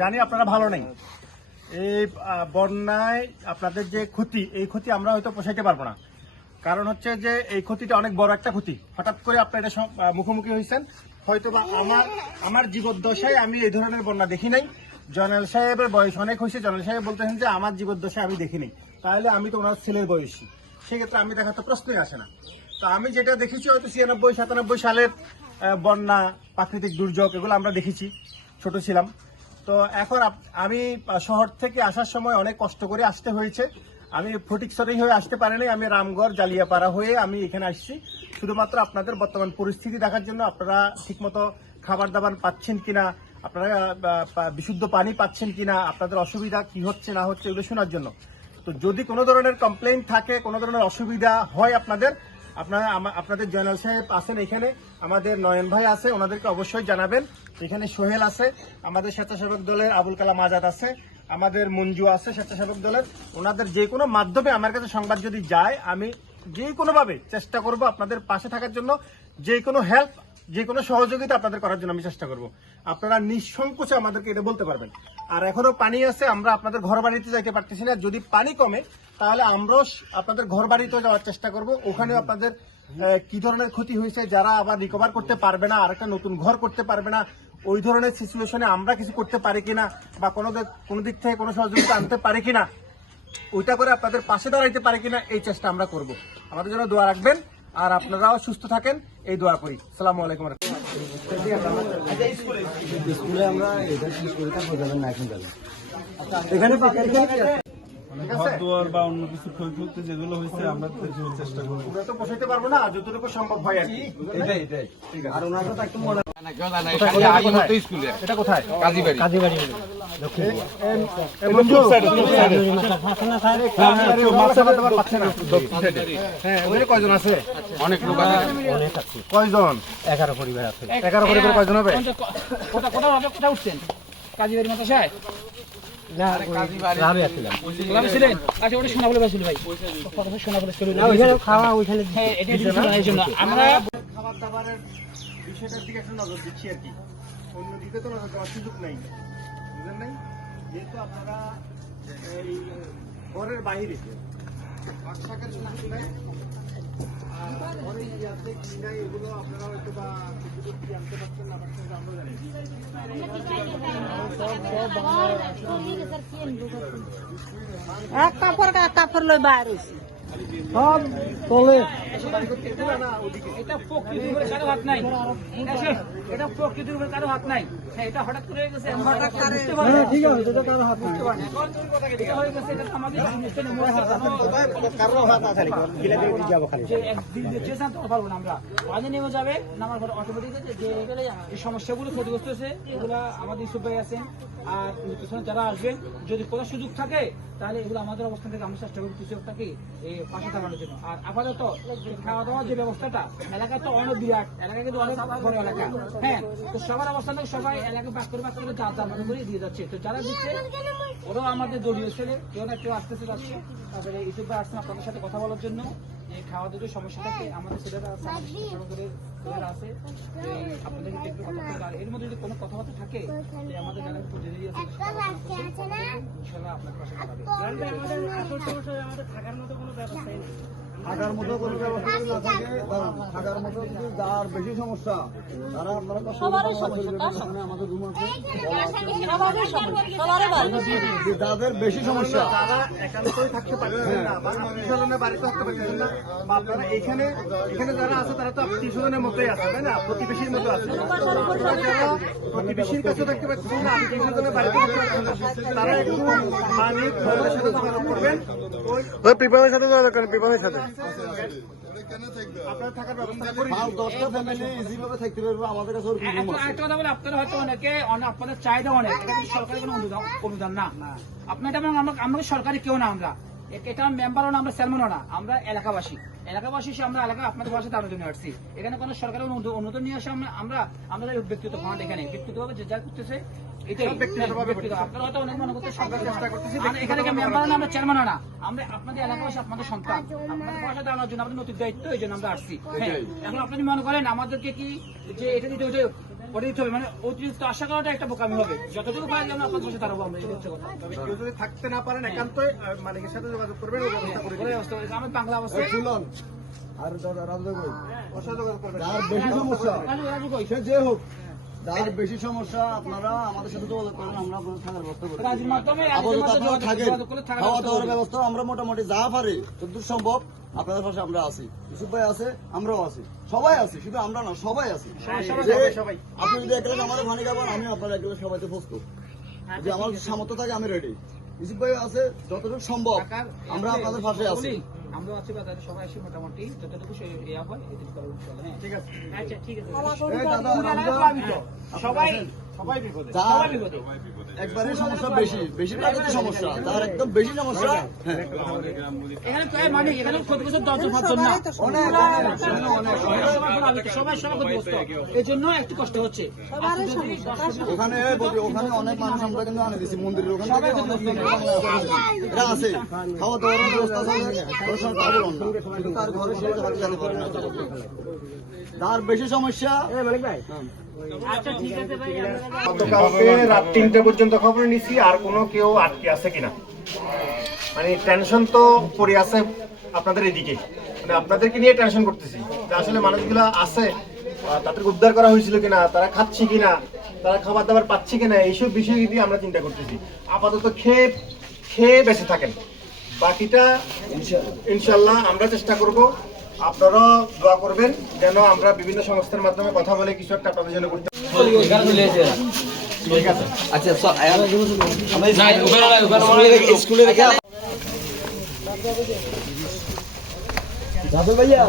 জানি আপনারা ভালো নেই। এই বন্যায় আপনাদের যে ক্ষতি, এই ক্ষতি আমরা হয়তো পোষাইতে পারবো না। কারণ হচ্ছে যে এই ক্ষতিটা অনেক বড় একটা ক্ষতি। হঠাৎ করে আপনারা এটা মুখোমুখি হয়েছেন। হয়তো বা আমার জীবদ্দশায় আমি এই ধরনের বন্যা দেখি নাই। জয়নাল সাহেবের বয়স অনেক হয়েছে। জয়নাল সাহেব বলতেছেন যে আমার জীবদ্দশায় আমি দেখিনি, তাহলে আমি তো ওনার ছেলের বয়সী, সেক্ষেত্রে আমি দেখার তো প্রশ্নই আসে না। তো আমি যেটা দেখেছি হয়তো 96-97 সালের বন্যা, প্রাকৃতিক দুর্যোগ, এগুলো আমরা দেখেছি, ছোট ছিলাম। তো এখন আমি শহর থেকে আসার সময় অনেক কষ্ট করে আসতে হয়েছে। আমি ফটিকছড়ি হয়ে আসতে পারিনি, আমি রামগড় জালিয়াপাড়া হয়ে আমি এখানে আসছি শুধুমাত্র আপনাদের বর্তমান পরিস্থিতি দেখার জন্য। আপনারা ঠিকমতো খাবার দাবার পাচ্ছেন কিনা, আপনারা বিশুদ্ধ পানি পাচ্ছেন কিনা, আপনাদের অসুবিধা কি হচ্ছে না হচ্ছে এগুলো শোনার জন্য। তো যদি কোনো ধরনের কমপ্লেইন থাকে, কোনো ধরনের অসুবিধা হয় আপনাদের জয়নাল সাহেব আছেন এখানে, আমাদের নয়ন ভাই আছে, ওনাদেরকে অবশ্যই জানাবেন। এখানে সোহেল আছে, আমাদের স্বেচ্ছাসেবক দলের আবুল কালাম আজাদ আছে, আমাদের মঞ্জু আছে স্বেচ্ছাসেবক দলের। ওনাদের যে কোনো মাধ্যমে আমার কাছে সংবাদ যদি যায়, আমি যে কোনোভাবে চেষ্টা করব আপনাদের পাশে থাকার জন্য। যে কোনো হেল্প, যে কোনো সহযোগিতা আপনাদের করার জন্য আমি চেষ্টা করব। আপনারা নিঃসংকোচে আমাদেরকে এটা বলতে পারবেন। আর এখনো পানি আছে, আমরা আপনাদের ঘর বাড়িতে যাইতে পারতেছি না। যদি পানি কমে তাহলে আমরাও আপনাদের ঘর বাড়িতে যাওয়ার চেষ্টা করব। ওখানেও আপনাদের কি ধরনের ক্ষতি হয়েছে, যারা আবার রিকভার করতে পারবে না, আর একটা নতুন ঘর করতে পারবে না, ওই ধরনের সিচুয়েশনে আমরা কিছু করতে পারি কিনা, বা কোনো দিক থেকে কোনো সহযোগিতা আনতে পারি কিনা, ওইটা করে আপনাদের পাশে দাঁড়াইতে পারি কিনা, এই চেষ্টা আমরা করব। আমাদের জন্য দোয়া রাখবেন, আর আপনারাও সুস্থ থাকেন, এই দোয়া করি। আসসালামু আলাইকুম। স্কুলে আমরা এখানে ঘর দুয়ার বা অন্য কিছু ক্ষয়ক্ষতি যেগুলো হয়েছে আমরা চেষ্টা করবো। পুরো তো পোষাইতে পারবো না, যতটুকু সম্ভব হয় আর কি। এটাই আর ওনার কথা একটু মনে এটা কোথায়? কাজীবাড়ি কয়জন আছে? অনেক লোক আছে। কয়জন? 11 পরিবার আছে। 11 পরিবার কয়জন হবে? কোথা উঠছেন? কাজীবাড়ি মাদ্রাসায় না, গ্রামে আসছিলাম। গ্রামে ছিলেন? আচ্ছা, ওটা সোনাগুলো ছিল ভাই। সোনাগুলো ছিল না, ওইখানে খাওয়া, ওইখানে হ্যাঁ, এটা এই জন্য আমরা খাবার দাবারের বিষয়টার দিকে একটা নজর দিচ্ছি আর কি। অন্যদিকে তো নজর দেওয়ার সুযোগ নাই, বুঝলেন নাই? যেহেতু আপনারা এই ঘরের বাইরে বাক্সাকের সুযোগ নেই, আর ঘরে কি আছে কি নাই এগুলো আপনারা হয়তো বা কিছু কি আনতে পারছেন না পারছেন আমরা জানি। এক কাপড় লই বাইরে সব তোলে। এটা প্রকৃতির উপরে কারো হাত নাই। এটা প্রকৃতির উপরে কারো হাত নাই। হ্যাঁ, এটা হঠাৎ করে হয়ে গেছে, ঠিক আছে, এটা কারো হাত নাই। এটা হয়ে গেছে, এটা আমাদের আমরা নেমে যাবে, নামার পর অটোমেটিক যে এই সমস্যাগুলো ক্ষতিগ্রস্ত হয়েছে এগুলো আমাদের ইস্যু পেয়ে আছেন। আর পিছনে যারা আসবেন, যদি কোনো সুযোগ থাকে তাহলে এগুলো আমাদের অবস্থান থেকে আমরা চেষ্টা করি কিছু একটাকে পাশে থাকানোর জন্য। আর আপাতত খাওয়া দাওয়ার যে ব্যবস্থাটা, এলাকা তো অনেক বিরাট, এলাকা কিন্তু অনেক বড় এলাকা। হ্যাঁ, তো সবার অবস্থান থেকে সবাই এলাকা বাস করে যার মতো করে দিয়ে যাচ্ছে। তো যারা দিচ্ছে ওরাও আমাদের দলীয় ছেলে, কেউ না কেউ আসতেছে যাচ্ছে। তারপরে ইউটিউব ভাই আসছেন আপনাদের সাথে কথা বলার জন্য। খাওয়া দাওয়ার সমস্যা থাকে, আমাদের ছেলেরা আছে, আমাদের ছেলেরা আছে, আপনাদেরকে একটু কথা বলতে। আর এর মধ্যে যদি কোনো কথাবার্তা থাকে আমাদের যারা প্রতিনিধি আছে ইনশাআল্লাহ আপনার পাশে থাকার মতো কোনো ব্যবস্থা নেই। থাকার মতো কোনো ব্যবস্থা যদি না থাকে, থাকার মতো যদি যার বেশি সমস্যা তারা আপনারা আমাদের রুম আছে, যাদের বেশি সমস্যা তারা একান্তই থাকতে পারছেন না, বা আত্মীয়স্বজনের বাড়িতে থাকতে পারছেন না, বা আপনারা এখানে যারা আছে তারা তো আত্মীয়স্বজনের মতোই আছে, তাই না? প্রতিবেশীর মতো আছে। যারা প্রতিবেশীর কাছে থাকতে পারছেন না, আত্মীয়স্বজনের বাড়িতে থাকতে পারছেন না, তারা একটু মানিক পরিবারের সাথে যোগাযোগ করবেন। ওই প্রিপারের সাথে যোগাযোগ করেন, প্রিপারের সাথে আপনারা থাকার ব্যবস্থা করি। 10টা ফ্যামিলি ইজিভাবে থাকতে পারবে আমাদের কাছে। একটা কথা বলে, আপনারা হয়তো আপনাদের চাহিদা অনেক, এটা কিন্তু সরকারি কোনো অনুদান না। আপনার এটা আমরা সরকারি কেউ না, আমরা এটা মেম্বারও না, আমরা চেয়ারম্যানও না, আমরা এলাকাবাসী আমরা এলাকা আপনাদের পাশে দাঁড়ানোর জন্য আসছি। এখানে কোনো সরকারের অনুদান নিয়ে আসে আমরা ব্যক্তিগত ফান্ড, এখানে ব্যক্তিগতভাবে যে যা করতেছে এটাই ব্যক্তিগত। আপনারা হয়তো অনেক মনে করতে সরকার চেষ্টা করতেছি, এখানে মেম্বারও না, আমরা চেয়ারম্যানও না, আমরা আপনাদের এলাকাবাসী, আপনাদের সন্তান, আপনাদের পাশে দাঁড়ানোর জন্য আমাদের নৈতিক দায়িত্ব, এই জন্য আমরা আসছি। হ্যাঁ, এখন আপনি মনে করেন আমাদেরকে কি যে এটা দিতে ওটা দিতে হবে, মানে অতিরিক্ত আশা করাটা একটা বোকামি হবে। যতটুকু পারি আমরা আপনার পাশে দাঁড়াবো, আমরা এটা হচ্ছে কথা। তবে কেউ যদি থাকতে না পারেন একান্তই মালিকের সাথে যোগাযোগ করবেন, ওই ব্যবস্থা করে ওই দিবেন। অবস্থা আমি বাংলা অবস্থায় শুনুন আর রাজু ভাই ওর সাথে যোগাযোগ করবেন। যার বেশি সমস্যা রাজু কই? সে যে হোক, যার বেশি সমস্যা আপনারা আমাদের সাথে যোগাযোগ করেন, আমরা আপনাদের থাকার ব্যবস্থা করি। রাজুর মাধ্যমে আপাতত আপনারা থাকেন, যোগাযোগ করলে থাকার খাওয়া ব্যবস্থা দাওয়ার করবো। ব্যবস্থা আমরা মোটামুটি যা পারি যতদূর সম্ভব আপনাদের পাশে আমরা আছি। ইউসুফ ভাই আছে, আমরাও আছি, সবাই আছি, শুধু আমরা না, সবাই আছি। সবাই। আপনি যদি এক গ্লাস আমাদের পানি খাবেন, আমি আপনার এক গ্লাস সবাইতে প্রস্তুত। যদি আমার সামর্থ্য থাকে আমি রেডি। ইউসুফ ভাই আছে, যতটুকু সম্ভব আমরা আপনাদের পাশে আছি। বলি, আমরা আছি বা তাদের সবাই আসি মোটামুটি যতটুকু সে ইয়া হয় এটুকু করবো ইনশাআল্লাহ। হ্যাঁ ঠিক আছে। আচ্ছা ঠিক আছে। এই দাদা, সবাই সবাই বিপদে। যার একবারে সমস্যা বেশি বেশি প্রাকৃতিক সমস্যা, যার একদম বেশি সমস্যা, হ্যাঁ, এখানে প্রায় মানে এখানে ক্ষতিগ্রস্ত 10 জন 5 জন না, অনেক সবাই ক্ষতিগ্রস্ত। এই জন্য একটু কষ্ট হচ্ছে। ওখানে ওখানে অনেক মানুষ আমরা কিন্তু আনে দিছি মন্দিরের ওখানে থেকে অনেক এরা আছে, খাওয়া দাওয়ার ব্যবস্থা আছে, ওর সঙ্গে তা বলুন না, কিন্তু তার ঘরে সে হাতে যেতে পারে না। যার বেশি সমস্যা, আচ্ছা ঠিক আছে ভাই, গতকালকে রাত 3টা পর্যন্ত খবর নিছি আর কোনো কেউ আটকে আছে কিনা। মানে টেনশন তো পড়ে আছে আপনাদের এদিকে, মানে আপনাদেরকে নিয়ে টেনশন করতেছি যে আসলে মানুষগুলো আছে, তাদেরকে উদ্ধার করা হয়েছিল কিনা, তারা খাচ্ছে কিনা, তারা খাবার দাবার পাচ্ছে কিনা, এইসব বিষয় দিয়ে আমরা চিন্তা করতেছি। আপাতত খেয়ে বেঁচে থাকেন, বাকিটা ইনশাল্লাহ আমরা চেষ্টা করব। আপনারা দোয়া করবেন যেন আমরা বিভিন্ন সংস্থার মাধ্যমে কথা বলে কিছু একটা আপনাদের জন্য করতে পারি। ঠিক আছে। স্কুলে রেখে রাজু ভাইয়া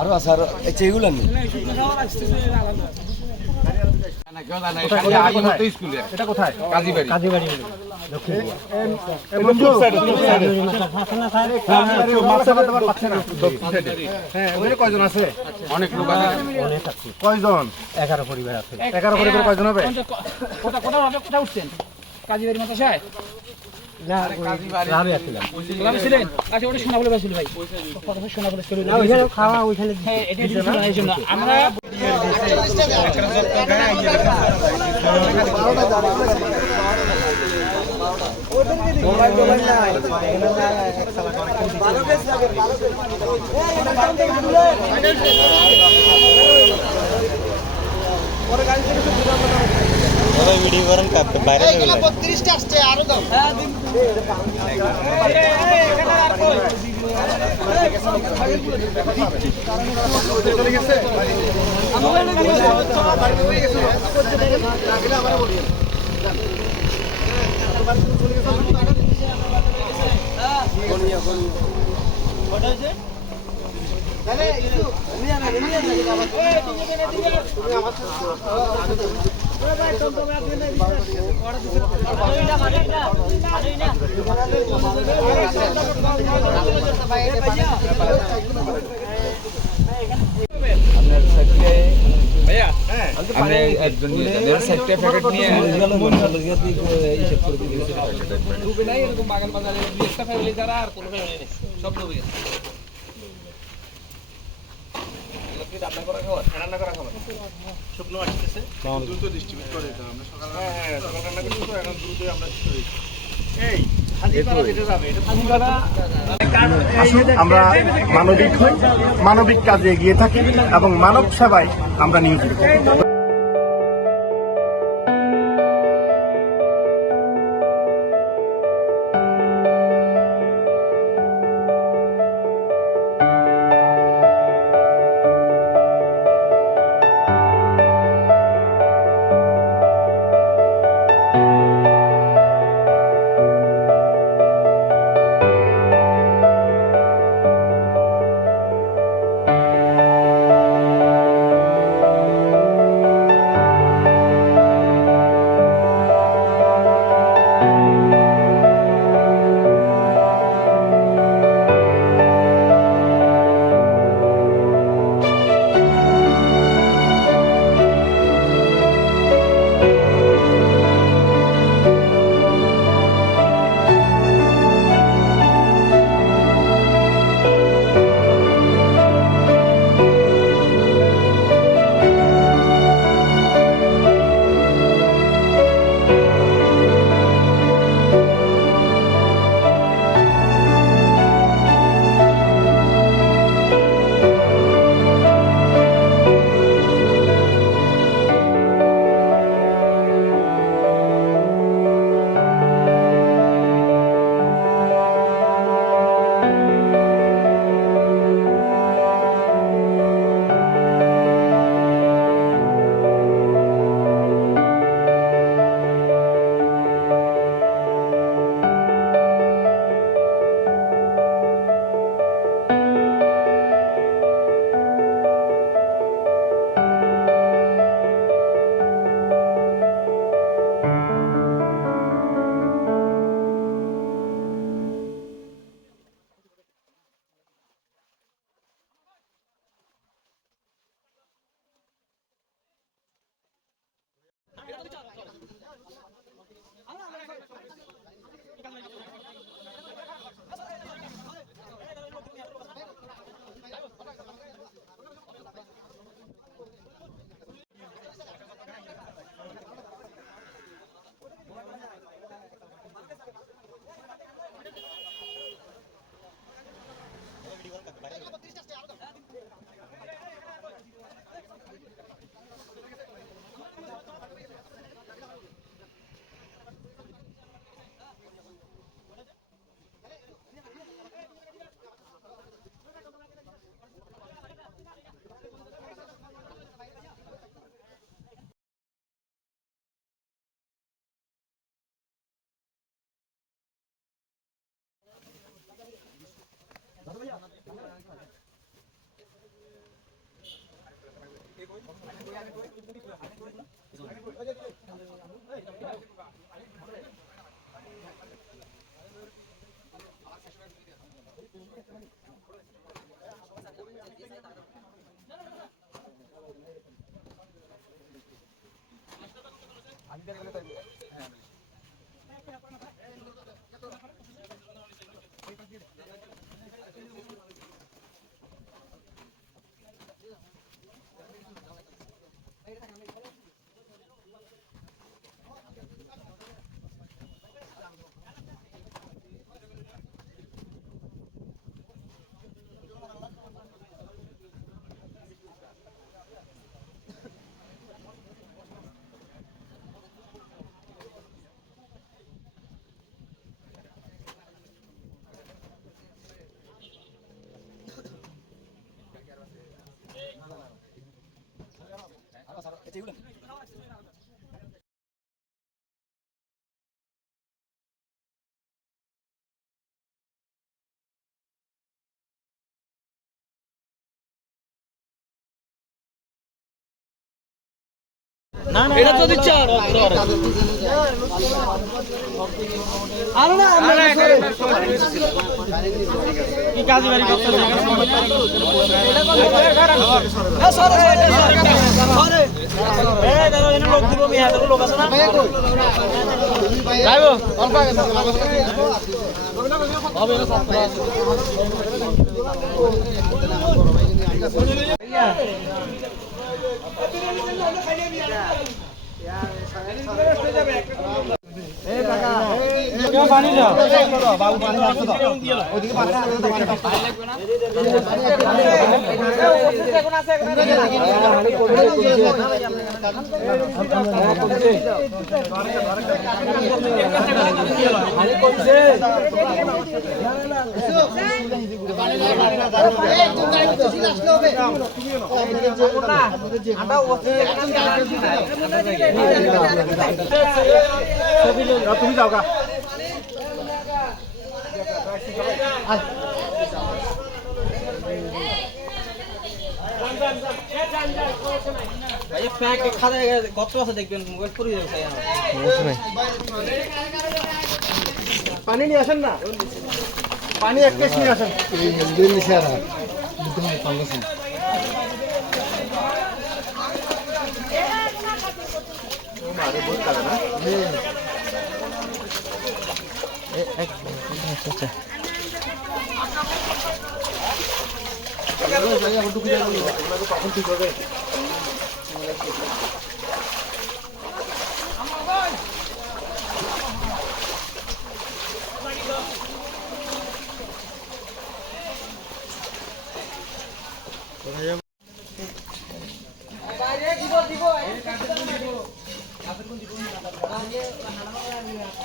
আরো আছে, আরো এগুলো নেই। এটা কোথায়? কাজীবাড়ি কয়জন আছে? অনেক লোক আছে, কয়জন? 11 পরিবার আছে। 11 পরিবার কয়জন হবে? কোথা উঠছেন? কাজীবাড়ি মাদ্রাসায় না, গ্রামে আসছিলাম। গ্রামে ছিলেন? আচ্ছা ওটা সোনা বলে ছিল ভাই, কথা সোনা বলে ছিল না, ওইখানে খাওয়া ওইখানে হ্যাঁ, এটা এই জন্য আমরা ভিডিও করেন বাইরে চলে গেছে? আপনার সাইডে ভাইয়া আমি একজন সাইডে প্যাকেট নিয়ে হিসাব করে দিয়েছি ডুবে নাই এরকম বাগান বাজারে একটা ফ্যামিলি যারা আর কোনো ফ্যামিলি নেই সব ডুবে গেছে রান্না করা খাবার শুকনো আসতেছে দ্রুত ডিস্ট্রিবিউট করে দিতে হবে। আমরা সকালে সকাল রান্না করছি তো এখন দ্রুতই আমরা এই হাজিপাড়া যেতে যাবে এটা আসুন, আমরা মানবিক কাজে এগিয়ে থাকি এবং মানব সেবায় আমরা নিয়োজিত। এটা তো দিচ্ছে আরে না আমরা কি কাজে বাড়ি করতে লোক দিব মিয়া লোক আছে না যাইবো অল্প আগে হবে না পানি দাও বাবু পানি আসছে তো ওইদিকে পানি তুমি যাও গা পানি নিয়ে আসেন না পানি এক কেস নিয়ে আসেন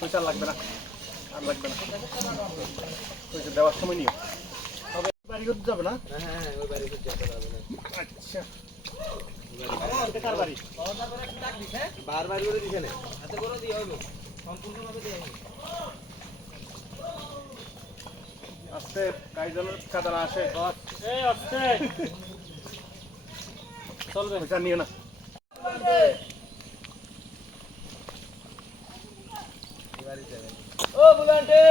পয়সা লাগবে না আর লাগবে না পয়সা দেওয়ার সময় নিও তবে বাড়ি করতে যাবে না আচ্ছা কার বাড়ি বারবার করে দিছে না আস্তে কাইজনের কাদারা আসে আস্তে চলবে পয়সা নিও না ও বুলান্টে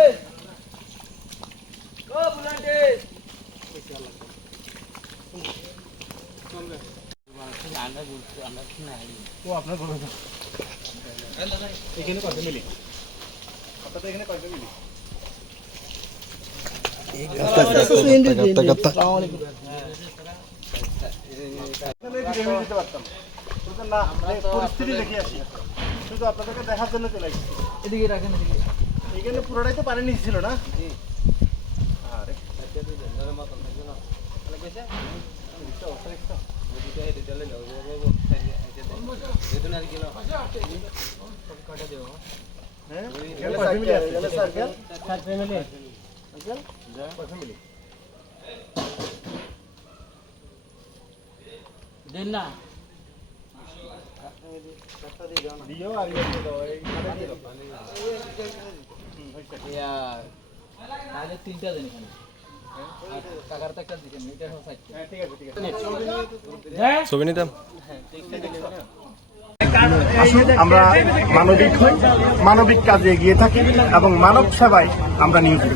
ও আপনার বলুন এখানে কত মিলি আপনাদের এখানে কত মিলি পরিস্থিতি দেখে আসি শুধু আপনাদেরকে দেখার জন্য চলে আসছি এদিকে রাখেন এখানে পুরোটাই তো পানি নিচ্ছিল না আরে দেন না দিও আর তাহলে তিনটা দেন এখানে টাকার তো একটা দিবেন এটা হচ্ছে ঠিক আছে ঠিক আছে ছবি নিতাম আসুন আমরা মানবিক কাজে এগিয়ে থাকি এবং মানব সেবায় আমরা নিয়োজিত